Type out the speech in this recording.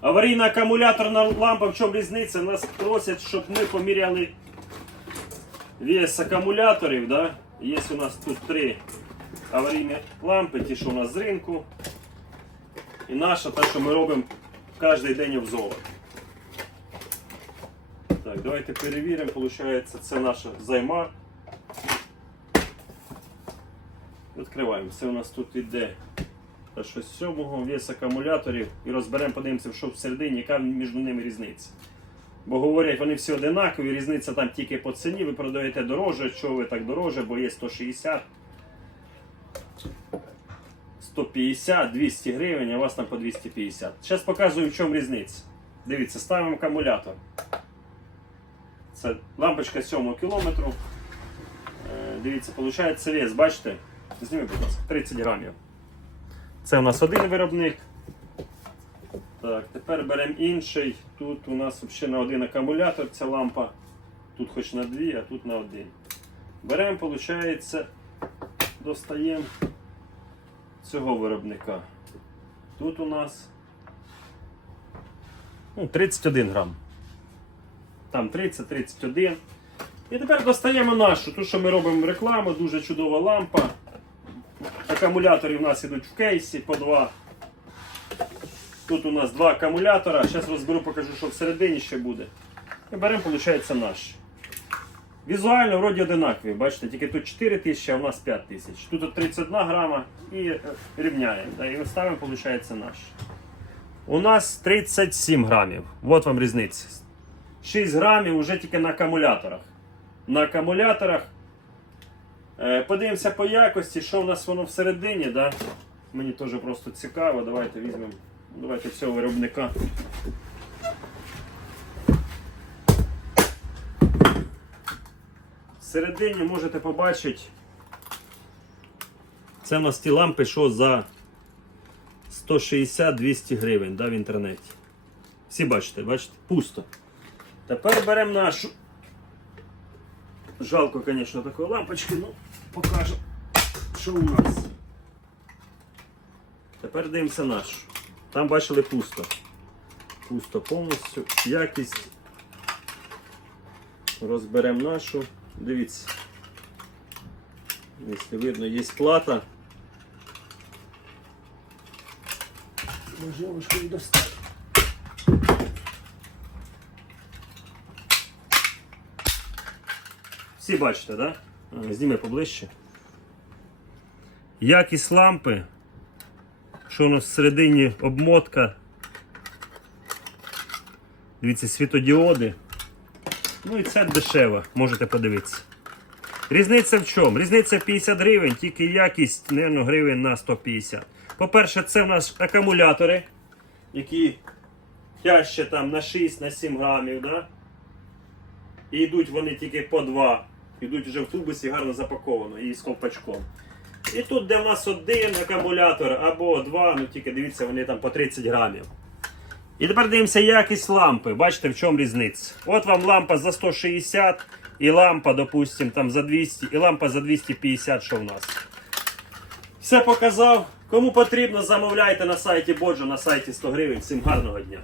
Аварійна акумуляторна лампа, в чому різниця? Нас просять, щоб ми поміряли вес акумуляторів. Да? Є у нас тут три аварійні лампи, ті, що у нас з ринку. І наша, те, що ми робимо кожен день обзор. Так, давайте перевіримо. Получається, це наша займа. Відкриваємо. Це у нас тут іде щось сьомого, вес акумуляторів і розберемо, подивимося, що всередині, яка між ними різниця. Бо говорять, вони всі одинакові, різниця там тільки по ціні, ви продаєте дороже, що ви так дороже, бо є 160, 150, 200 гривень, а у вас там по 250. Зараз показую, в чому різниця. Дивіться, ставимо акумулятор. Це лампочка 7 кілометру. Е, Дивіться, виходить вес, бачите? Зніми, будь ласка, 30 грамів. Це у нас один виробник. Так, тепер беремо інший. Тут у нас взагалі на один акумулятор ця лампа. Тут хоч на дві, а тут на один. Беремо, виходить, достаємо цього виробника. Тут у нас ну, 31 грам. Там 30-31. І тепер достаємо нашу, ту, що ми робимо рекламу, дуже чудова лампа. Акумулятори у нас йдуть в кейсі по два. Тут у нас два акумулятора. Зараз розберу, покажу, що всередині ще буде. І беремо, виходить, наш. Візуально вроді одинакові. Бачите, тільки тут 4 тисячі, а у нас 5 тисяч. Тут 31 грама і е, рівняємо. Да, і ставимо, виходить, наш. У нас 37 грамів. От вам різниця. 6 грамів вже тільки на акумуляторах. На акумуляторах Подивимося по якості, що в нас воно всередині. Да? Мені теж просто цікаво. Давайте візьмемо. Давайте цього виробника. Всередині можете побачити. Це в нас ті лампи, що за 160-200 гривень да, в інтернеті. Всі бачите, бачите? Пусто. Тепер беремо нашу. Жалко, звісно, такої лампочки, ну покажу, що у нас. Тепер дивимося нашу. Там бачили пусто. Пусто повністю. Якість. Розберемо нашу. Дивіться. Якщо видно, є плата. Можливо, що достати. Всі бачите? Да? Зніми поближче. Якість лампи. Що у нас всередині обмотка. Дивіться, світодіоди. Ну і це дешево, можете подивитися. Різниця в чому? Різниця 50 гривень, тільки якість, мабуть, гривень на 150. По-перше, це в нас акумулятори, які тяжче там на 6 на 7 грамів. Да? І йдуть вони тільки по 2. Йдуть вже в тубусі гарно запаковано і з ковпачком. І тут, де в нас один акумулятор або два, ну тільки дивіться, вони там по 30 грамів. І тепер дивимося якість лампи. Бачите, в чому різниця. От вам лампа за 160 і лампа, допустим, там за 200, і лампа за 250, що в нас. Все показав. Кому потрібно, замовляйте на сайті Боджо, на сайті 100 гривень. Всім гарного дня.